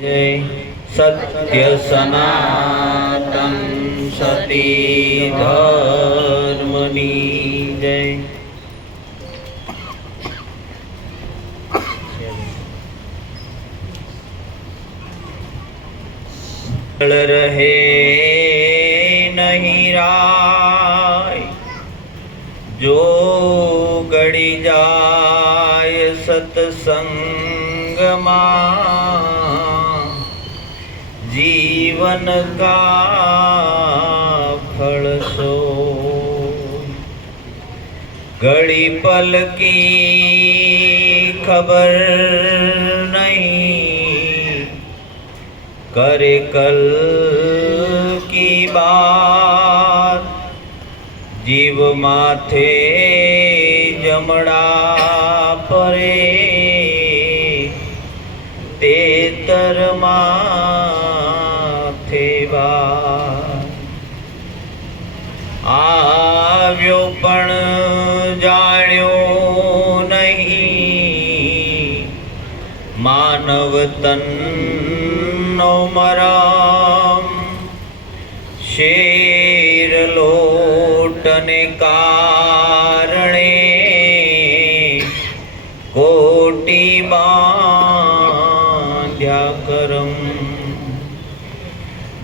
जय सत्य सनातन सती धर्मनी जय। रहे नहीं राय जो गड़ी जाय सत्संग जीवन का फल सो। घड़ी पल की खबर नहीं करे कल की बात। जीव माथे जमड़ा परे तेतर माथे बात। આવ્યો પણ જાણ્યો નહીં માનવ તનનો મરમ। શેર લોટને કારણે કોટી બાંધ્યા કરમ।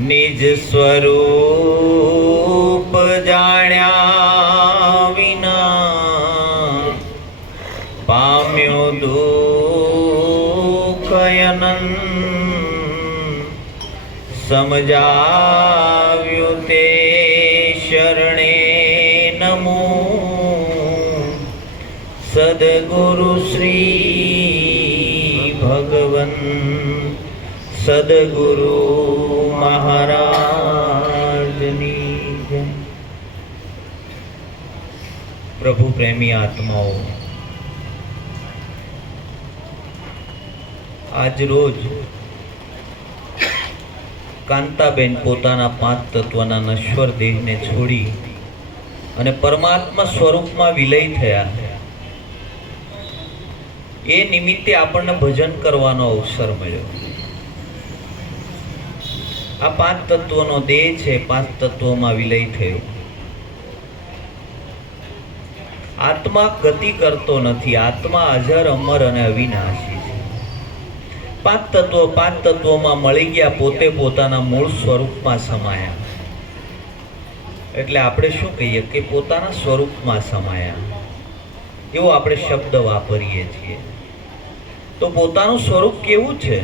નિજ સ્વરૂપ જાણ્યા વિના પામ્યો દુઃખ અનંત। સમજાવ્યું તે શરણે નમો સદગુરુ શ્રી ભગવન સદગુરુ મહારાજની જય। પ્રભુ પ્રેમી આત્માઓ, આજ રોજ કાંતાબેન પોતાના 5 તત્વના નશ્વર દેહને છોડી અને પરમાત્મા સ્વરૂપમાં વિલય થયા। એ નિમિત્તે આપણને ભજન કરવાનો અવસર મળ્યો। આ 5 તત્વનો દેહ છે, 5 તત્વોમાં વિલય થયો। આત્મા ગતિ કરતો નથી, આત્મા અજર અમર અને અવિનાશી છે। 5 તત્વોમાં મળી ગયા, પોતે પોતાના મૂળ સ્વરૂપમાં સમાયા। એટલે આપણે શું કહીએ કે પોતાના સ્વરૂપમાં સમાયા, એવો આપણે શબ્દ વાપરીએ છીએ। તો પોતાનું સ્વરૂપ કેવું છે?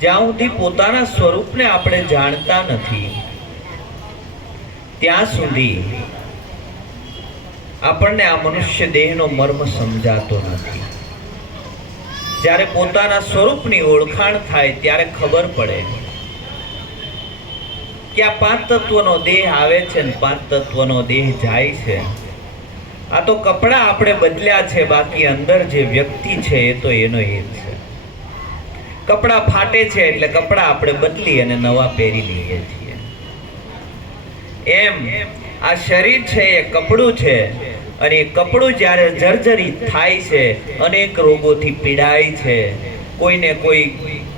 જ્યાં સુધી પોતાના સ્વરૂપને આપણે જાણતા નથી ત્યાં સુધી આપણને આ મનુષ્ય દેહનો મર્મ સમજાતો નથી। જ્યારે પોતાના સ્વરૂપની ઓળખાણ થાય ત્યારે ખબર પડે કે આ 5 તત્વનો દેહ આવે છે ને 5 તત્વનો દેહ જાય છે। આ તો કપડા આપણે બદલ્યા છે, બાકી અંદર જે વ્યક્તિ છે એ તો એનો એ જ છે। કપડા ફાટે છે એટલે કપડા આપણે બદલી અને નવા પહેરી લઈએ છીએ। એમ આ શરીર છે એ કપડું છે, અને એ કપડું જ્યારે જર્જરિત થાય છે, અનેક રોગોથી પીડાય છે। કોઈને કોઈ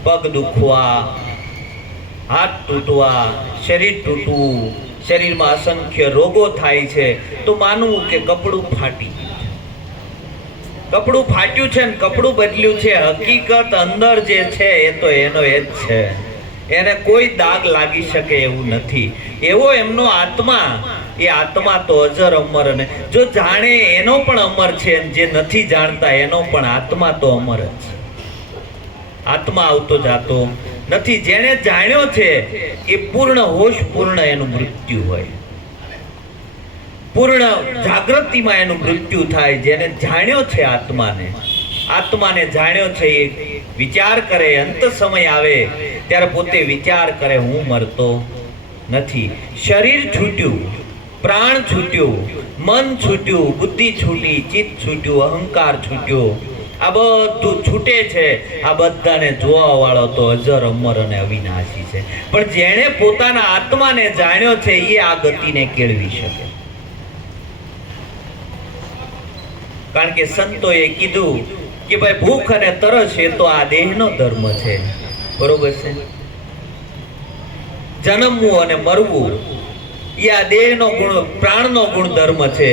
પગ દુખવા, હાથ તૂટવા, શરીર તૂટવું, શરીરમાં અસંખ્ય રોગો થાય છે। તો માનવું કે કપડું ફાટી ગયું છે, કપડું ફાટ્યું છે ને કપડું બદલ્યું છે। હકીકત અંદર જે છે એ તો એનો એ જ છે, એને કોઈ દાગ લાગી શકે એવું નથી। એવો એમનો આત્મા, એ આત્મા તો અજર અમર, અને જો જાણે એનો પણ અમર છે, જે નથી જાણતા એનો પણ આત્મા તો અમર જ છે। આત્મા આવતો જાતો નથી। જેને જાણ્યો છે એ પૂર્ણ હોશ, પૂર્ણ એનું મૃત્યુ હોય, પૂર્ણ જાગૃતિમાં એનું મૃત્યુ થાય। જેને જાણ્યો છે આત્માને જાણ્યો છે, એ વિચાર કરે, અંત સમય આવે ત્યારે પોતે વિચાર કરે હું મરતો નથી। શરીર છૂટ્યું, પ્રાણ છૂટ્યું, મન છૂટ્યું, બુદ્ધિ છૂટી, ચિત્ત છૂટ્યું, અહંકાર છૂટ્યો। આ બધું છૂટે છે। આ બધાને જોવા વાળો તો અજર અમર અને અવિનાશી છે। પણ જેણે પોતાના આત્માને જાણ્યો છે એ આ ગતિને કેળવી શકે। કારણ કે સંતોએ કીધું કે ભાઈ ભૂખ અને તરસ એ તો આ દેહનો ધર્મ છે, બરોબર છે. જન્મવું અને મરવું એ આ દેહનો ગુણ, પ્રાણનો ગુણધર્મ છે.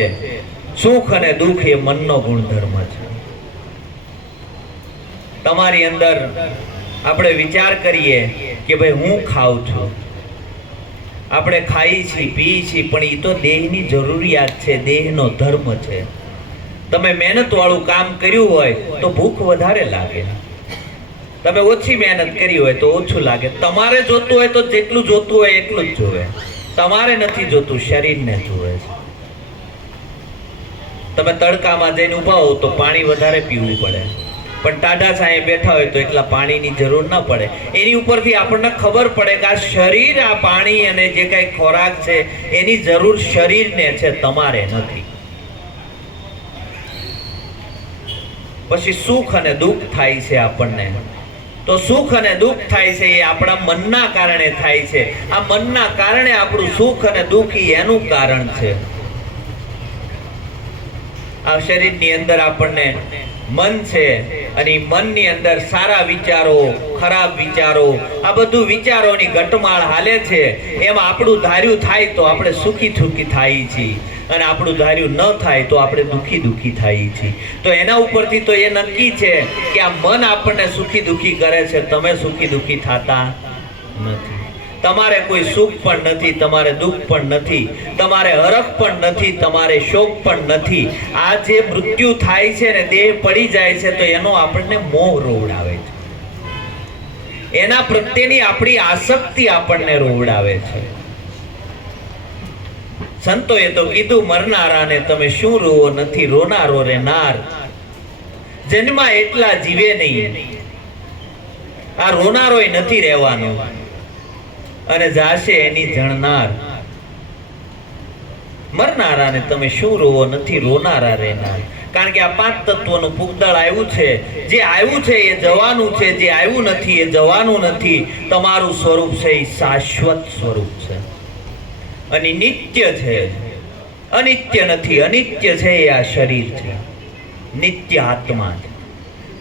સુખ અને દુઃખ એ મનનો ગુણધર્મ છે. તમારી અંદર આપણે વિચાર કરીએ કે ભાઈ હું ખાઉં છું, આપણે ખાઈ છીએ, પીએ છીએ, પણ એ તો દેહની જરૂરિયાત છે, દેહનો ધર્મ છે. તમે મહેનત વાળું કામ કર્યું હોય તો ભૂખ વધારે લાગે, તમે ઓછી મહેનત કરી હોય તો ઓછું લાગે. તમારે જોતું હોય તો જેટલું જોતું હોય એટલું જ જોવે, તમારે નથી જોતું, શરીરને જોવે છે. તમે તડકામાં જઈને ઊભા હો તો પાણી વધારે પીવું પડે, પણ ટાઢા છાંયે બેઠા હોય તો એટલા પાણીની જરૂર ન પડે. એની ઉપરથી આપણને ખબર પડે કે આ શરીર, આ પાણી અને જે કઈ ખોરાક છે એની જરૂર શરીરને છે, તમારે નથી. પછી સુખ અને દુઃખ થાય છે આપણને. તો સુખ અને દુઃખ થાય છે એ આપણા મનના કારણે થાય છે. આ મનના કારણે આપણું સુખ અને દુઃખ એનું કારણ છે. આ શરીરની અંદર આપણને મન છે અને મનની અંદર સારા વિચારો, ખરાબ વિચારો, આ બધું વિચારોની ઘટમાળ હાલે છે. એમાં આપણું ધાર્યું થાય તો આપણે સુખી સુખી થાય છીએ, અને આપણું ધાર્યું ન થાય તો આપણે દુઃખી દુઃખી થાય છીએ. તો એના ઉપરથી તો એ નક્કી છે કે આ મન આપણને સુખી દુઃખી કરે છે, તમે સુખી દુઃખી થતા નથી. તમારે કોઈ સુખ પણ નથી, તમારે દુઃખ પણ નથી, તમારે હરખ પણ નથી, તમારે શોક પણ નથી. આ જે મૃત્યુ થાય છે ને, દેહ પડી જાય છે, તો એનો આપણને મોહ રોવડાવે છે, એના પ્રત્યેની આપણી આસક્તિ આપણને રોવડાવે છે. સંતોએ તો કીધું, મરનારાને તમે શું રોવો, નથી રોનારો રે નાર, જન્મા એટલા જીવે નહીં. આ રોનારોય નથી રહેવાનો અને જાશે એની જણનાર. મરનારાને તમે શું રોવો, નથી રોનારા રહેનાર. કારણ કે આ પાંચ તત્વોનું પુગદળ આવ્યું છે. જે આવ્યું છે એ જવાનું છે, જે આવ્યું નથી એ જવાનું નથી. તમારું સ્વરૂપ છે એ શાશ્વત સ્વરૂપ છે અને નિત્ય છે, અનિત્ય નથી. અનિત્ય છે એ આ શરીર છે, નિત્ય આત્મા છે.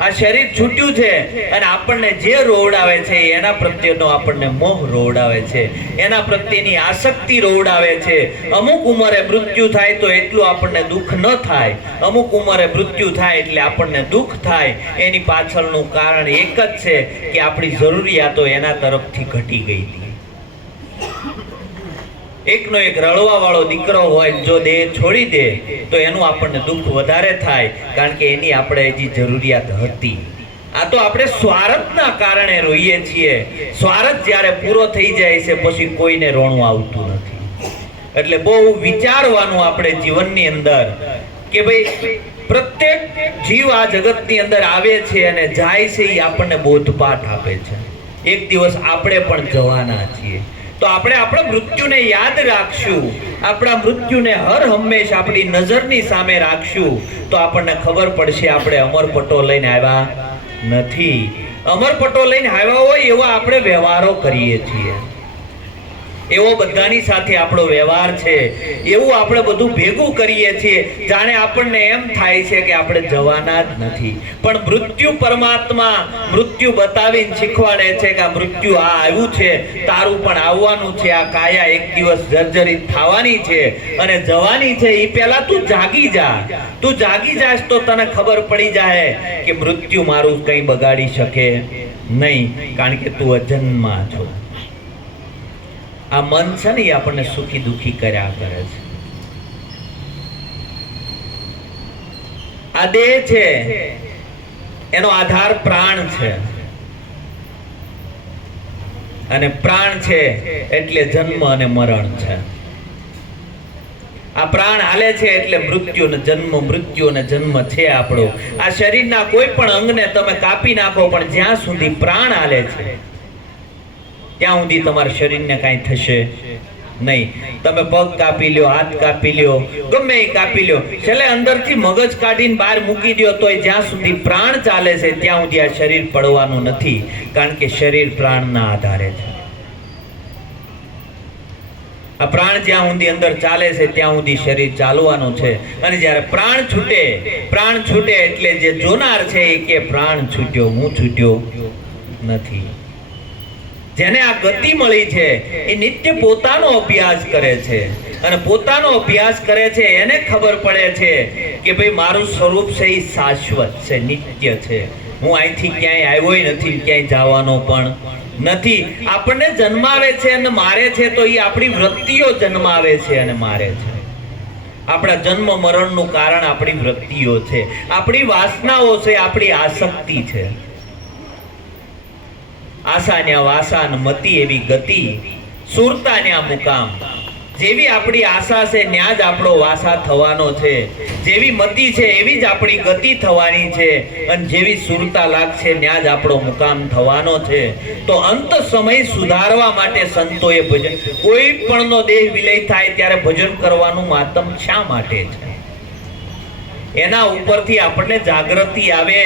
આ શરીર છૂટ્યું છે અને આપણને જે રોવડાવે છે એના પ્રત્યેનો આપણને મોહ રોવડાવે છે, એના પ્રત્યેની આસક્તિ રોવડાવે છે. અમુક ઉંમરે મૃત્યુ થાય તો એટલું આપણને દુઃખ ન થાય, અમુક ઉંમરે મૃત્યુ થાય એટલે આપણને દુઃખ થાય. એની પાછળનું કારણ એક જ છે કે આપણી જરૂરિયાતો એના તરફથી ઘટી ગઈ હતી. એકનો એક રળવા વાળો દીકરો હોય, જો દેહ છોડી દે તો એનું આપણને દુઃખ વધારે થાય, કારણ કે એની આપણે હજી જરૂરિયાત હતી. આ તો આપણે સ્વાર્થના કારણે રોઈએ છીએ. સ્વાર્થ જ્યારે પૂરો થઈ જાય છે પછી કોઈને રોણું આવતું નથી. એટલે બહુ વિચારવાનું આપણે જીવનની અંદર કે ભાઈ પ્રત્યેક જીવ આ જગતની અંદર આવે છે અને જાય છે, એ આપણને બોધપાઠ આપે છે. એક દિવસ આપણે પણ જવાના છીએ, તો આપણે આપણા મૃત્યુને યાદ રાખશું, આપણા મૃત્યુને હર હંમેશ આપણી નજરની સામે રાખશું, તો આપણને ખબર પડશે આપણે અમરપટો લઈને આવ્યા નથી. અમરપટો લઈને આવ્યા હોય એવા આપણે વ્યવહારો કરીએ છીએ, એવો બધાની સાથે આપણો વ્યવહાર છે, એવું આપણે બધું ભેગું કરીએ છીએ જાણે આપણને એમ થાય છે કે આપણે જવાના જ નથી. પણ મૃત્યુ પરમાત્મા મૃત્યુ બતાવીને શીખવાડે છે કે આ મૃત્યુ આ આવ્યું છે, તારું પણ આવવાનું છે. આ કાયા એક દિવસ જર્જરિત થવાની છે અને જવાની છે. એ પહેલા તું જાગી જા. તું જાગી જાશ તો તને ખબર પડી જાય કે મૃત્યુ મારું કંઈ બગાડી શકે નહીં, કારણ કે તું અજન્મા છો. આ મન છે ને એ આપણને સુખી દુઃખી કર્યા કરે છે. આ દેહ છે એનો આધાર પ્રાણ છે, અને પ્રાણ છે એટલે જન્મ અને મરણ છે. આ પ્રાણ હાલે છે એટલે મૃત્યુ ને જન્મ, મૃત્યુ ને જન્મ છે આપણો. આ શરીરના કોઈ પણ અંગને તમે કાપી નાખો, પણ જ્યાં સુધી પ્રાણ હાલે છે ત્યાં સુધી તમારા શરીરને કાંઈ થશે નહીં. તમે પગ કાપી લ્યો, હાથ કાપી લ્યો, ગમે એ કાપી લ્યો, છેલ્લે અંદરથી મગજ કાઢીને બહાર મૂકી દો, તોય જ્યાં સુધી પ્રાણ ચાલે છે ત્યાં સુધી આ શરીર પડવાનું નથી, કારણ કે શરીર પ્રાણના આધારે છે. આ પ્રાણ જ્યાં સુધી અંદર ચાલે છે ત્યાં સુધી શરીર ચાલવાનું છે, અને જ્યારે પ્રાણ છૂટે એટલે જે જોનાર છે એ કે પ્રાણ છૂટ્યો, હું છૂટ્યો નથી. જેને આ ગતિ મળી છે એ નિત્ય પોતાનો અભ્યાસ કરે છે, અને પોતાનો અભ્યાસ કરે છે એને ખબર પડે છે કે ભાઈ મારું સ્વરૂપ છે એ શાશ્વત છે, નિત્ય છે. હું અહીંથી ક્યાંય આવ્યો નથી, ક્યાંય જવાનો પણ નથી. આપણને જન્માવે છે અને મારે છે તો એ આપણી વૃત્તિઓ જન્માવે છે અને મારે છે. આપણા જન્મ મરણનું કારણ આપણી વૃત્તિઓ છે, આપણી વાસનાઓ છે, આપણી આસક્તિ છે. આશાન્યા વાસાન મતિ એવી ગતિ, સુરતાન્યા મુકામ. જેવી આપણી આશા છે ત્યાં જ આપણો વાસા થવાનો છે, જેવી મતિ છે એવી જ આપણી ગતિ થવાની છે, અને જેવી સુરતા લાગશે ત્યાં જ આપણો મુકામ થવાનો છે. તો અંત સમય સુધારવા માટે સંતોએ ભજન, કોઈ પણનો દેહ વિલય થાય ત્યારે ભજન કરવાનું માતમ શા માટે છે? એના ઉપરથી આપણને જાગૃતિ આવે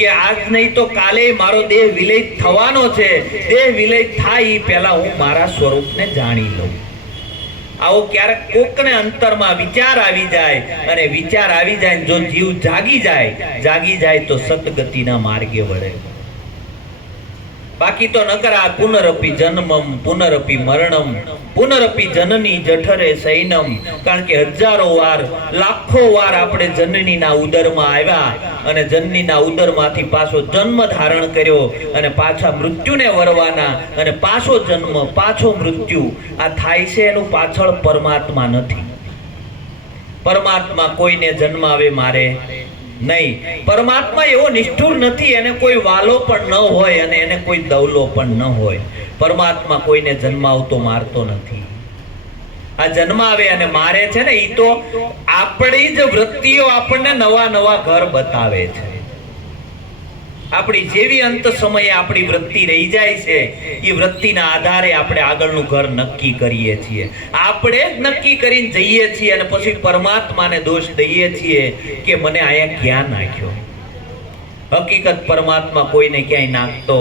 કે આજ નહીં તો કાલે મારો દેહ વિલય થવાનો છે. દેહ વિલય થાય એ પહેલા હું મારા સ્વરૂપને જાણી લઉં. આવો ક્યારેક કોકને અંતરમાં વિચાર આવી જાય, અને વિચાર આવી જાય જો જીવ જાગી જાય તો સદગતિના માર્ગે વળે. બાકી તો નકરા પુનરપી જન્મમ પુનરપી મરણમ પુનરપી જનની જઠરે સૈનમ. કારણ કે હજારો વાર, લાખો વાર આપણે જનનીના ઉદરમાં આવ્યા, અને જનનીના ઉદરમાંથી પાછો જન્મ ધારણ કર્યો, અને પાછા મૃત્યુને વરવાના, અને પાછો જન્મ, પાછો મૃત્યુ આ થાય છે. એનું પાછળ પરમાત્મા નથી. પરમાત્મા કોઈને જન્માવે મારે નહીં. પરમાત્મા એવો નિષ્ઠુર નથી, એને કોઈ વાલો પણ ન હોય અને એને કોઈ દવલો પણ ન હોય. પરમાત્મા કોઈને જન્માવતો મારતો નથી. આ જન્માવે અને મારે છે ને, એ તો આપણી જ વૃત્તિઓ આપણને નવા ઘર બતાવે છે. આપણી જેવી અંત સમયે આપણી વૃત્તિ રહી જાય છે, એ વૃત્તિના આધારે આપણે આગળનું ઘર નક્કી કરીએ છીએ. આપણે જ નક્કી કરીને જઈએ છીએ, અને પછી પરમાત્માને દોષ દઈએ છીએ કે મને અહીંયા ક્યાં નાખ્યો. હકીકત પરમાત્મા કોઈને ક્યાંય નાખતો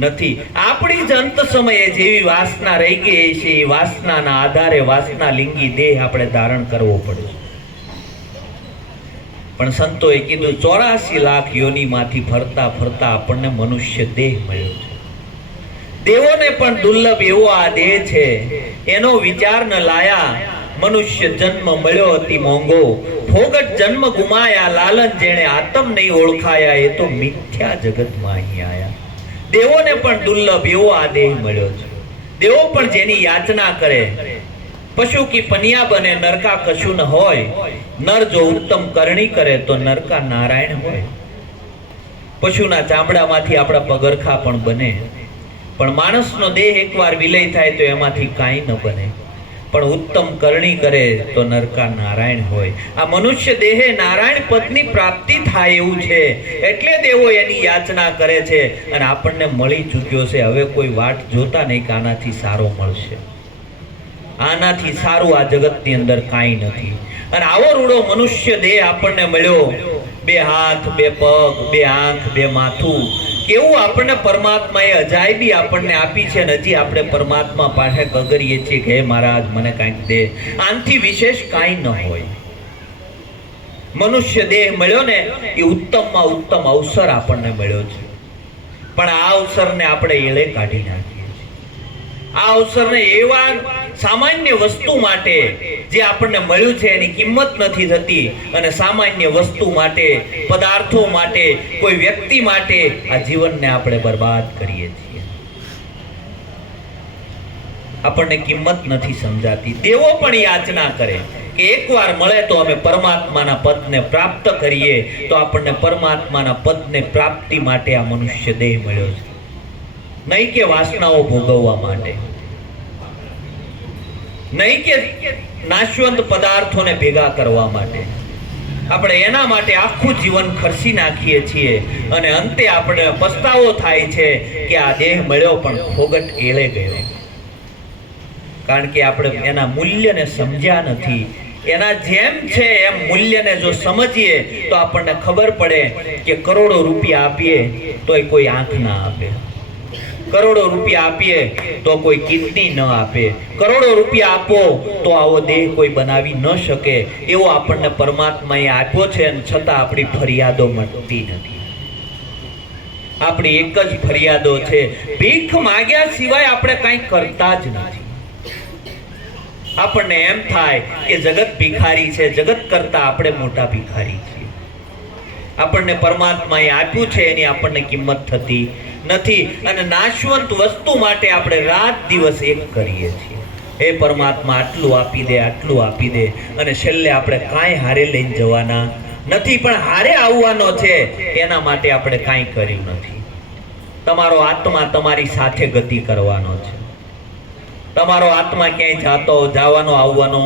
નથી. આપણી જ અંત સમયે જેવી વાસના રહી ગઈ છે, એ વાસનાના આધારે વાસના લિંગી દેહ આપણે ધારણ કરવો પડે. પણ સંતોએ કીધું 84 લાખ યોનિમાંથી ફરતા આપણને મનુષ્ય દેહ મળ્યો છે. દેવોને પણ દુર્લભ એવો આ દેહ છે, એનો વિચાર ન લાયા. મનુષ્ય જન્મ મળ્યો અતિ મોંઘો, ફોગટ જન્મ ગુમાયા. લાલન જેણે આતમ નહીં ઓળખાયા, એ તો મિથ્યા જગતમાં અહીં આયા. દેવોને પણ દુર્લભ એવો આ દેહ મળ્યો છે. દેવો પણ જેની યાચના કરે, પશુ કી પનિયા બને, નરકા કશું ન હોય. નર જો ઉત્તમ કરણી કરે તો નરકા નારાયણ હોય. પશુના ચામડામાંથી આપણા પગરખા પણ બને, પણ માણસનો દેહ એકવાર વિલય થાય તો એમાંથી કાંઈ ન બને. પણ ઉત્તમ કરણી કરે તો નરકા નારાયણ હોય. આ મનુષ્ય દેહે નારાયણ પદની પ્રાપ્તિ થાય એવું છે, એટલે દેવો એની યાચના કરે છે, અને આપણને મળી ચૂક્યો છે. હવે કોઈ વાટ જોતા નહીં કે આનાથી સારો મળશે. આનાથી સારું આ જગતની અંદર કાંઈ નથી. અને આવો રૂડો મનુષ્ય દેહ આપણને મળ્યો, 2 હાથ 2 પગ 2 આંખ 2 માથું. કેવું આપણને પરમાત્માએ અજાયબી આપણને આપી છે, અને હજી આપણે પરમાત્મા પાસે ગગરીએ છીએ કે હે મહારાજ મને કાંઈક દે. આનાથી વિશેષ કાંઈ ન હોય. મનુષ્ય દેહ મળ્યો ને, એ ઉત્તમમાં ઉત્તમ અવસર આપણને મળ્યો છે, પણ આ અવસરને આપણે એળે કાઢી નાખીએ છીએ. આ અવસરને એવા સામાન્ય વસ્તુ માટે જે આપણને મળ્યું છે એની કિંમત નથી થતી, અને સામાન્ય વસ્તુ માટે, પદાર્થો માટે, કોઈ વ્યક્તિ માટે આ જીવનને આપણે બરબાદ કરીએ છીએ. આપણને કિંમત નથી સમજાતી. દેવો પણ યાચના કરે કે એકવાર મળે તો અમે પરમાત્માના પદને પ્રાપ્ત કરીએ. તો આપણને પરમાત્માના પદને પ્રાપ્તિ માટે આ મનુષ્ય દેહ મળ્યો છે, નહીં કે વાસનાઓ ભોગવવા માટે, નહીં કે નાશવંત પદાર્થોને ભેગા કરવા માટે. આપણે એના માટે આખું જીવન ખર્ચી નાખીએ છીએ, અને અંતે આપણે પસ્તાવો થાય છે કે આ દેહ મળ્યો પણ ફોગટ એળે ગયો. કારણ કે આપણે એના મૂલ્યને સમજ્યા નથી. એના જેમ છે એમ મૂલ્યને જો સમજીએ તો આપણને ખબર પડે કે કરોડો રૂપિયા આપીએ તોય કોઈ આંખ ના આપે. કરોડો રૂપિયા આપીએ તો કોઈ કિડની ન આપે, કરોડો રૂપિયા આપો તો આવો દેહ કોઈ બનાવી ન શકે, એવો આપણને પરમાત્માએ આપ્યો છે, અને છતાં આપણી ફરિયાદો મટતી નથી. આપણી એક જ ફરિયાદો છે, ભીખ માંગ્યા સિવાય આપણે કંઈ કરતા જ નથી. આપણને એમ થાય કે જગત ભિખારી છે, જગત કરતા આપણે મોટા ભિખારી છીએ. આપણને પરમાત્માએ આપ્યું છે એની આપણને કિંમત થતી નથી, અને નાશવંત વસ્તુ માટે આપણે રાત દિવસ એક કરીએ છીએ. હે પરમાત્મા, આટલું આપી દે, આટલું આપી દે, અને છેલ્લે આપણે કાંઈ હારે લઈને જવાના નથી, પણ હારે આવવાનો છે એના માટે આપણે કાંઈ કર્યું નથી. તમારો આત્મા તમારી સાથે ગતિ કરવાનો છે. તમારો આત્મા ક્યાંય જવાનો આવવાનો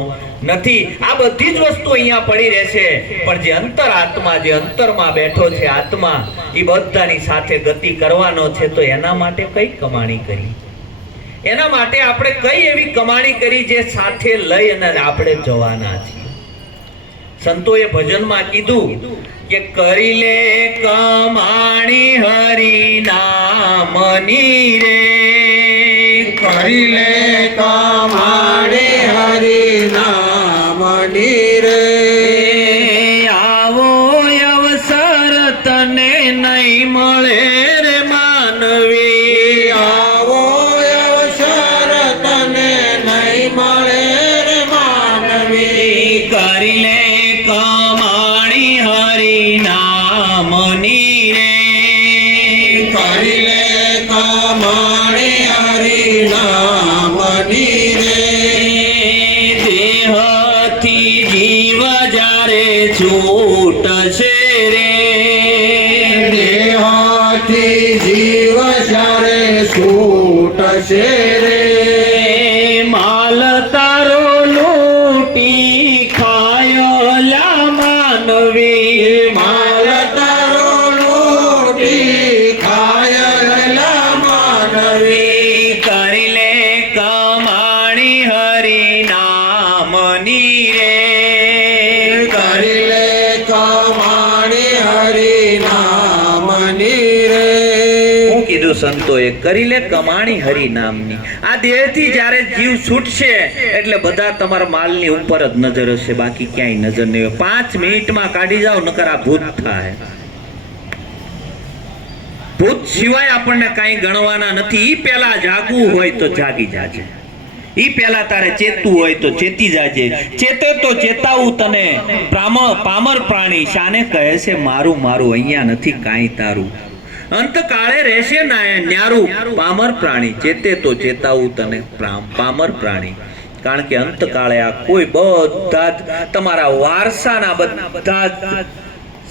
નથી. આ બધી જ વસ્તુ અહીંયા પડી રહેશે, પણ જે અંતર આત્મા, જે અંતરમાં બેઠો છે આત્મા, એ બધાની સાથે ગતિ કરવાનો છે. તો એના માટે કઈ કમાણી કરી? એના માટે આપણે કઈ એવી કમાણી કરી જે સાથે લઈ અને આપણે જવાના છીએ? સંતોએ ભજનમાં કીધું કે કરી લે કમાણી હરિ નામની રે, કરી લે કમાણી હરિ નામની રે. આવો અવસર તને નહીં મળે રે માનવી, આવો અવસર તને નહીં મળે રે માનવી. કરી લે કમાણી હરિ નામની રે, કરી લે કમાણી હરિ નામની રે. દેહથી જીવ જ્યારે છૂટશે રે, દેહથી જીવ જ્યારે છૂટશે રે. માલ તારો લૂટી ખાયલા માનવી, માલ તારો લૂટી ખાયલા માનવી. કરી લે કમાણી હરિ નામની રે, કરી લે કમાણી હરિ નામની રે. હું કીધું સંતોએ, કરી લે કમાણી હરિ નામની. આ દેહથી જ્યારે જીવ છૂટશે એટલે બધા તમારા માલની ઉપર જ નજર હશે, બાકી ક્યાંય નજર નહીં હોય. 5 મિનિટમાં કાઢી જાઓ, નકર આ ભૂત થાય. ભૂત સિવાય આપણને કાંઈ ગણવાના નથી. ઈ પહેલા જાગવું હોય તો જાગી જાજે, ઈ પહેલા તારે ચેતવું હોય તો ચેતી જાજે. ચેતે તો ચેતાવું તને પામર પ્રાણી, શાને કહે છે મારું મારું, અહીંયા નથી કાંઈ તારું. અંતકાળે રહેશે ના ન્યારું પામર પ્રાણી, ચેતે તો ચેતાવું તને પામર પ્રાણી. કારણ કે અંતકાળે આ કોઈ બધા જ તમારા વારસાના બધા જ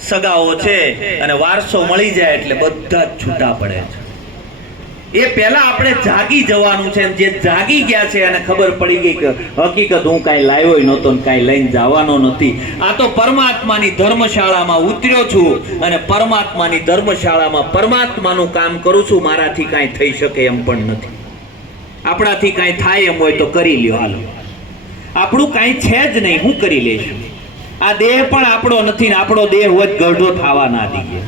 સગાઓ છે, અને વારસો મળી જાય એટલે બધા જ છૂટા પડે છે. એ પહેલા આપણે જાગી જવાનું છે. જે જાગી ગયા છે અને ખબર પડી ગઈ કે હકીકત હું કાંઈ લાવ્યો નહોતો ને કાંઈ લઈને જવાનો નથી. આ તો પરમાત્માની ધર્મશાળામાં ઉતર્યો છું, અને પરમાત્માની ધર્મશાળામાં પરમાત્માનું કામ કરું છું. મારાથી કાંઈ થઈ શકે એમ પણ નથી. આપણાથી કાંઈ થાય એમ હોય તો કરી લ્યો, હાલો. આપણું કાંઈ છે જ નહીં, હું કરી લઈશું. આ દેહ પણ આપણો નથી ને આપણો દેહ હોય ગઢો થવા ના દઈએ.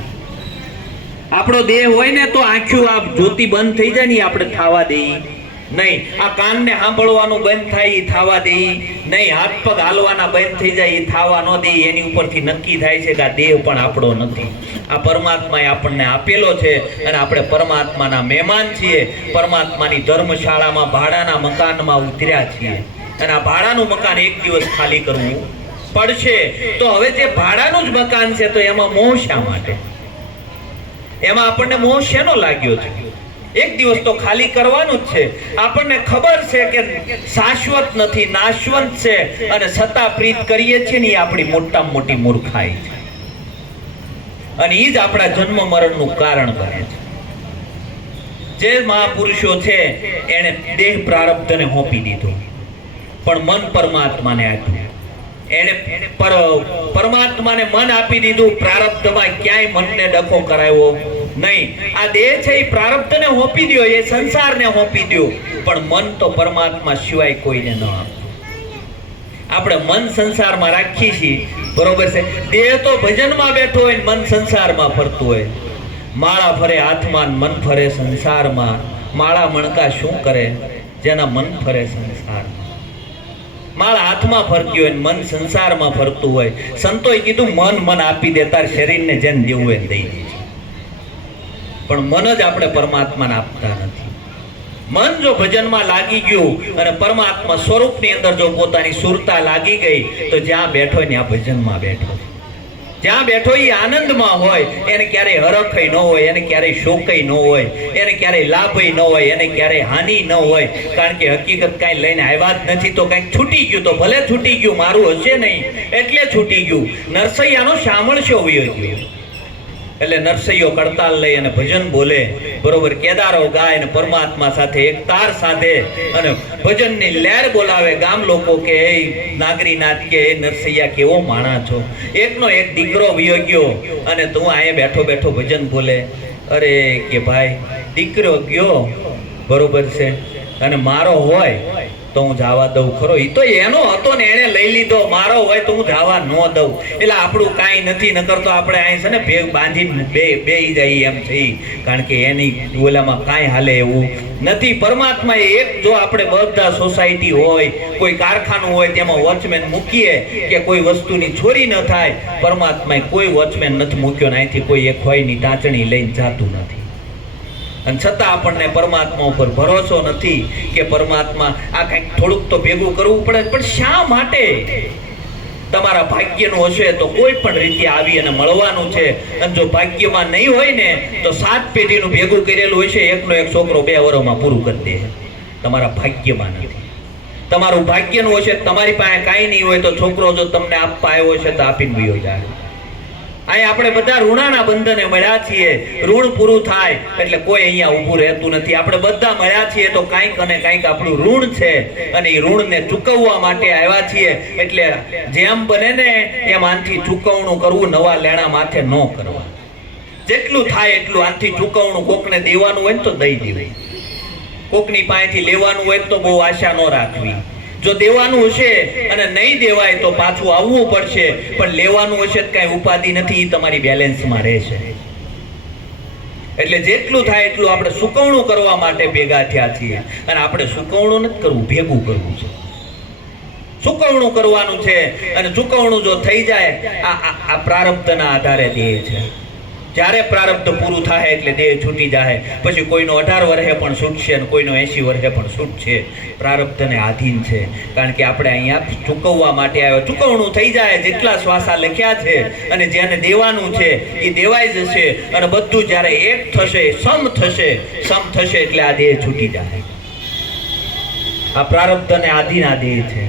આપણો દેહ હોય ને તો આંખ્યું આ જ્યોતિ બંધ થઈ જાય ને આપણે થવા દઈએ નહીં. આ કાનને સાંભળવાનું બંધ થાય એ થવા દઈએ નહીં. હાથ પગ હાલવાના બંધ થઈ જાય એ થવા ન દઈએ. એની ઉપરથી નક્કી થાય છે કે આ દેહ પણ આપણો નથી. આ પરમાત્માએ આપણને આપેલો છે, અને આપણે પરમાત્માના મહેમાન છીએ. પરમાત્માની ધર્મશાળામાં ભાડાના મકાનમાં ઉતર્યા છીએ, અને આ ભાડાનું મકાન એક દિવસ ખાલી કરવું પડશે. તો હવે જે ભાડાનું જ મકાન છે તો એમાં મોહ શા માટે? એમાં આપણને મોહ શેનો લાગ્યો છે? એક દિવસ તો ખાલી કરવાનું જ છે. આપણને ખબર છે કે શાશ્વત નથી, નાશવંત છે, અને છતાં પ્રીત કરીએ છીએ ને એ આપણી મોટામાં મોટી મૂર્ખાઈ છે, અને એ જ આપણા જન્મ મરણનું કારણ બને છે. જે મહાપુરુષો છે એને દેહ પ્રારબ્ધને સોંપી દીધો, પણ મન પરમાત્માને આપ્યું. એને પરમાત્માને મન આપી દીધું, પ્રારબ્ધમાં ક્યાંય મનને ડખો કરાવ્યો નહીં. આ દેહ છે એ પ્રારબ્ધને સોંપી દો, એ સંસારને સોંપી દો, પણ મન તો પરમાત્મા સિવાય કોઈને ન આપે. આપણે મન સંસારમાં રાખીએ છીએ, બરોબર છે. દેહ તો ભજનમાં બેઠો હોય, મન સંસારમાં ફરતું હોય. માળા ફરે હાથમાં મન ફરે સંસારમાં, માળા મણકા શું કરે જેના મન ફરે સંસારમાં. માળા હાથમાં ફરતી હોય મન સંસારમાં ફરતું હોય. સંતોએ કીધું મન આપી દે, તાર શરીરને જેને દેવું હોય દઈ દેજે. પણ મન જ આપણે પરમાત્માને આપતા નથી. મન જો ભજનમાં લાગી ગયું અને પરમાત્મા સ્વરૂપની અંદર જો પોતાની સુરતા લાગી ગઈ તો જ્યાં બેઠો ને ત્યાં ભજનમાં બેઠો, જ્યાં બેઠો એ આનંદમાં હોય. એને ક્યારેય હરખય ન હોય, એને ક્યારેય શોકય ન હોય, એને ક્યારેય લાભય ન હોય, એને ક્યારેય હાનિ ન હોય. કારણ કે હકીકત કાંઈ લઈને આવ્યા જ નથી. તો કાંઈક છૂટી ગયું તો ભલે છૂટી ગયું, મારું હશે નહીં એટલે છૂટી ગયું. નરસૈયાનો શામળશો વયો ગયો. એટલે નરસૈયો કડતાલ લઈ અને ભજન બોલે, બરોબર, કેદારો ગાય અને પરમાત્મા સાથે એક તાર સાધે અને ભજનની લહેર બોલાવે. ગામ લોકો કે એ નાગરીનાથ કે એ નરસૈયા કેવો માણા છો, એકનો એક દીકરો વયો ગયો અને તું અહીંયા બેઠો બેઠો ભજન બોલે. અરે કે ભાઈ દીકરો ગયો બરોબર છે અને મારો હોય તો હું જવા દઉં ખરો? એ તો એનો હતો ને એને લઈ લીધો, મારો હોય તો હું જવા ન દઉં. એટલે આપણું કાંઈ નથી, નકર તો આપણે અહીં છે ને ભેગ બાંધીને બેહી જાય એમ છે. કારણ કે એની ઓલામાં કાંઈ હાલે એવું નથી. પરમાત્મા એક, જો આપણે બધા સોસાયટી હોય, કોઈ કારખાનું હોય, તેમાં વોચમેન મૂકીએ કે કોઈ વસ્તુની ચોરી ન થાય, પરમાત્માએ કોઈ વોચમેન નથી મૂક્યો ને અહીંથી કોઈ એક હોયની ટાંચણી લઈને જાતું નથી. અને છતાં આપણને પરમાત્મા ઉપર ભરોસો નથી કે પરમાત્મા આ કંઈક થોડુંક તો ભેગું કરવું પડે. પણ શા માટે? તમારા ભાગ્યનું હશે તો કોઈ પણ રીતે આવી અને મળવાનું છે. અને જો ભાગ્યમાં નહીં હોય ને તો 7 પેઢીનું ભેગું કરેલું હશે, એકનો એક છોકરો 2 વર્ષમાં પૂરું કરી દે. તમારા ભાગ્યમાં નથી. તમારું ભાગ્યનું હશે, તમારી પાસે કાંઈ નહીં હોય તો છોકરો જો તમને આપવા આવ્યો છે તો આપીને વયો જાય. અહીંયા આપણે બધા ઋણાના બંધને મળ્યા છીએ. ઋણ પૂરું થાય એટલે કોઈ અહીંયા ઊભું રહેતું નથી. આપણે બધા મળ્યા છીએ તો કાંઈક અને કાંઈક આપણું ઋણ છે અને એ ઋણને ચૂકવવા માટે આવ્યા છીએ. એટલે જેમ બને ને એમ આનથી ચૂકવણું કરવું, નવા લેણા માથે ન કરવા. જેટલું થાય એટલું આનથી ચૂકવણું. કોકને દેવાનું હોય ને તો દઈ દેવું, કોકની પાસેથી લેવાનું હોય તો બહુ આશા ન રાખવી. જો દેવાનું હશે અને નહીં દેવાય તો પાછું આવવું પડશે. પણ લેવાનું હશે તો કાંઈ ઉપાધિ નથી, તમારી બેલેન્સમાં રહેશે. એટલે જેટલું થાય એટલું આપણે ચૂકવણું કરવા માટે ભેગા થયા છીએ. અને આપણે ચૂકવણું નથી કરવું, ભેગું કરવું છે. ચૂકવણું કરવાનું છે. અને ચૂકવણું જો થઈ જાય, આ પ્રારબ્ધના આધારે દેહ છે. જ્યારે પ્રારબ્ધ પૂરું થાય એટલે દેહ છૂટી જાય. પછી કોઈનો 18 વર્ષે પણ છૂટશે અને કોઈનો 80 વર્ષે પણ છૂટશે. પ્રારબ્ધને આધીન છે. કારણ કે આપણે અહીંયા ચૂકવવા માટે આવ્યો. ચૂકવણું થઈ જાય, જેટલા શ્વાસા લખ્યા છે અને જેને દેવાનું છે એ દેવાઈ જશે. અને બધું જ્યારે એક થશે, સમ થશે એટલે આ દેહ છૂટી જાય. આ પ્રારબ્ધને આધીન આ દેહ છે.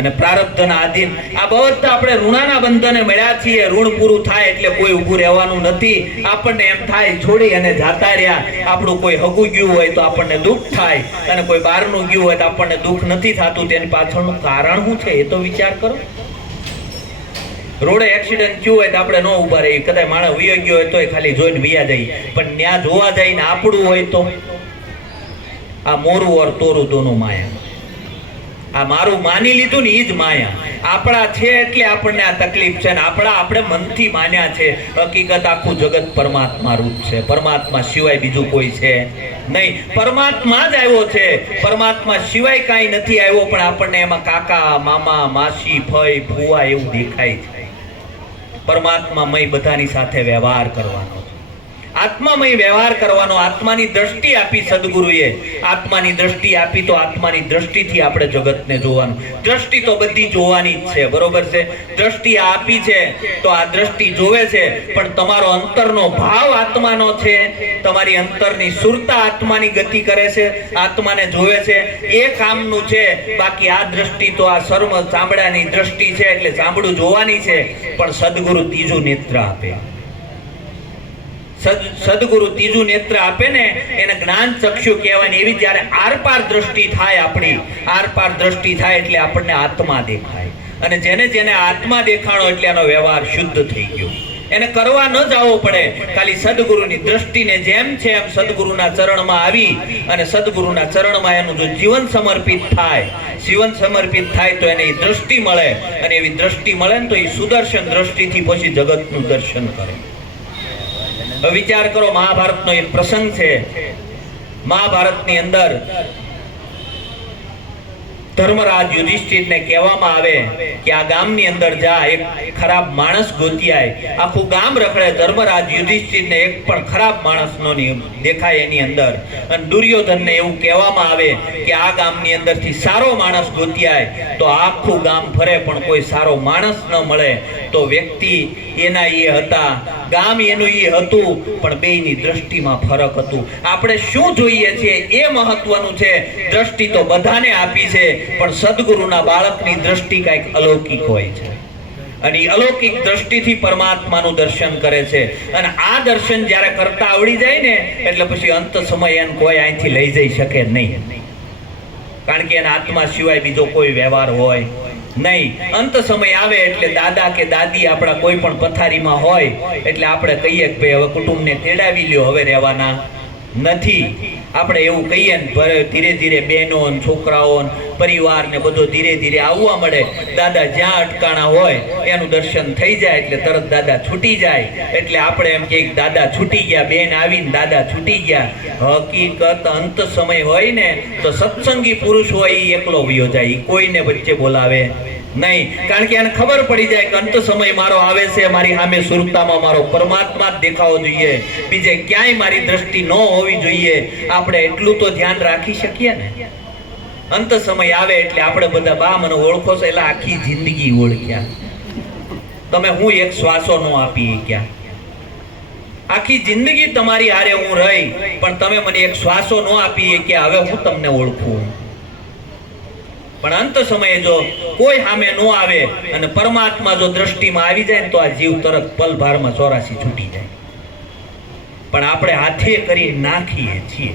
અને પ્રારબ્ધના આધીન આ બધા આપણે ઋણાના બંધને મળ્યા છીએ. ઋણ પૂરું થાય એટલે કોઈ ઊભું રહેવાનું નથી. આપણને એમ થાય છોડી અને જાતા રહ્યા. આપણું કોઈ હગું ગયું હોય તો આપણને દુઃખ થાય, અને કોઈ બહારનું ગયું હોય તો આપણને દુઃખ નથી થતું. તેની પાછળનું કારણ શું છે એ તો વિચાર કરો. રોડે એક્સિડન્ટ થયું હોય તો આપણે ન ઊભા રહીએ. કદાચ માણસ વયો ગયો હોય તોય ખાલી જોઈને વયા જઈએ. પણ ત્યાં જોવા જઈને આપણું હોય તો આ મોરું ઓર તોરું દોનું માયા. આ મારું માની લીધું ને એ જ માયા. આપણા છે એટલે આપણને આ તકલીફ છે. ને આપણે મનથી માન્યા છે. હકીકત આખું જગત પરમાત્મા રૂપ છે. પરમાત્મા સિવાય બીજું કોઈ છે નહીં. પરમાત્મા જ આવ્યો છે. પરમાત્મા સિવાય કાંઈ નથી આવ્યો. પણ આપણને એમાં કાકા, મામા, માસી, ફઈ, ફુવા એવું દેખાય છે. પરમાત્મામય બધાની સાથે વ્યવહાર કરવાનો, આત્મામય વ્યવહાર કરવાનો. આત્માની દ્રષ્ટિ આપી સદગુરુએ. આત્માની દ્રષ્ટિ આપી તો આત્માની દ્રષ્ટિથી આપણે જગતને જોવાનું. દ્રષ્ટિ તો બધી જોવાની જ છે, બરોબર છે. દ્રષ્ટિ આપી છે તો આ દ્રષ્ટિ જોવે છે. પણ તમારો અંતરનો ભાવ આત્માનો છે. તમારી અંતરની સુરતા આત્માની ગતિ કરે છે, આત્માને જોવે છે. એ કામનું છે. બાકી આ દ્રષ્ટિ તો આ સર્વ ચામડાની દ્રષ્ટિ છે, એટલે ચામડું જોવાની છે. પણ સદગુરુ ત્રીજું નેત્ર આપે. સદગુરુ ત્રીજું નેત્ર આપે ને એને જ્ઞાન ચક્ષુ કહેવાય. એવી જ્યારે આરપાર દ્રષ્ટિ થાય, આપણી આરપાર દ્રષ્ટિ થાય એટલે આપણને આત્મા દેખાય. અને જેને જેને આત્મા દેખાણો એટલે એનો વ્યવહાર શુદ્ધ થઈ ગયો. એને કરવા ન જવો પડે. ખાલી સદગુરુની દ્રષ્ટિને જેમ છે એમ સદગુરુના ચરણમાં આવી અને સદગુરુના ચરણમાં એનું જો જીવન સમર્પિત થાય તો એને એ દ્રષ્ટિ મળે. અને એવી દ્રષ્ટિ મળે ને તો એ સુદર્શન દ્રષ્ટિથી પછી જગતનું દર્શન કરે. હવે વિચાર કરો, મહાભારતનો એક પ્રસંગ છે. મહાભારતની અંદર ધર્મરાજ યુધિષ્ઠિરને કહેવામાં આવે કે આ ગામની અંદર જા, એક ખરાબ માણસ ગોતી આય. આખું ગામ રખડે, ધર્મરાજ યુધિષ્ઠિરને એક પણ ખરાબ માણસ નો દેખાય એની અંદર. અને દુર્યોધનને એવું કહેવામાં આવે કે આ ગામની અંદરથી સારો માણસ ગોતી આય. તો આખું ગામ ફરે પણ કોઈ સારો માણસ ન મળે. તો વ્યક્તિ એના એ હતા, ગામ એનું એ હતું, પણ બેયની દ્રષ્ટિમાં ફરક હતું. આપણે શું જોઈએ છીએ એ મહત્વનું છે. દ્રષ્ટિ તો બધાને આપી છે, પણ સદગુરુના બાળકની દ્રષ્ટિ કંઈક અલૌકિક હોય છે. અને એ અલૌકિક દ્રષ્ટિથી પરમાત્માનું દર્શન કરે છે. અને આ દર્શન જ્યારે કરતા આવડી જાય ને, એટલે પછી અંત સમય એને કોઈ અહીંથી લઈ જઈ શકે નહીં. કારણ કે એના આત્મા સિવાય બીજો કોઈ વ્યવહાર હોય નહીં. અંત સમય આવે એટલે દાદા કે દાદી આપણા કોઈ પણ પથારીમાં હોય એટલે આપણે કહીએ કે ભાઈ હવે કુટુંબને તેડાવી લ્યો, હવે રહેવાના નથી. આપણે એવું કહીએ ને, ધીરે ધીરે બહેનો છોકરાઓ પરિવાર ને બધો ધીરે ધીરે આવવા મળે. દાદા જ્યાં અટકાણા હોય એનું દર્શન થઈ જાય એટલે તરત દાદા છૂટી જાય. એટલે આપણે એમ કે દાદા છૂટી ગયા, બેન આવીને દાદા છૂટી ગયા. હકીકત અંત સમય હોય ને તો સત્સંગી પુરુષ હોય એ એકલો વયો જાય, કોઈને વચ્ચે બોલાવે નહીં. કારણ કે એને ખબર પડી જાય કે અંત સમય મારો આવે છે, મારી સામે સુરતામાં મારો પરમાત્મા જ દેખાવો જોઈએ, બીજે ક્યાંય મારી દ્રષ્ટિ ન હોવી જોઈએ. આપણે એટલું તો ધ્યાન રાખી શકીએ ને. અંત સમય આવે એટલે આપણે બધા બા મને ઓળખો છો, એટલે આખી જિંદગી ઓળખ્યા. તમે હું એક શ્વાસો નો આપી ક્યાં, આખી જિંદગી તમારી હારે હું રહી, પણ તમે મને એક શ્વાસો નો આપી કે હવે હું તમને ઓળખું. પણ અંત સમયે જો કોઈ સામે ન આવે અને પરમાત્મા જો દ્રષ્ટિમાં આવી જાય ને તો આ જીવ તરત પલભારમાં 84 છૂટી જાય. પણ આપણે હાથે કરી નાખીએ છીએ,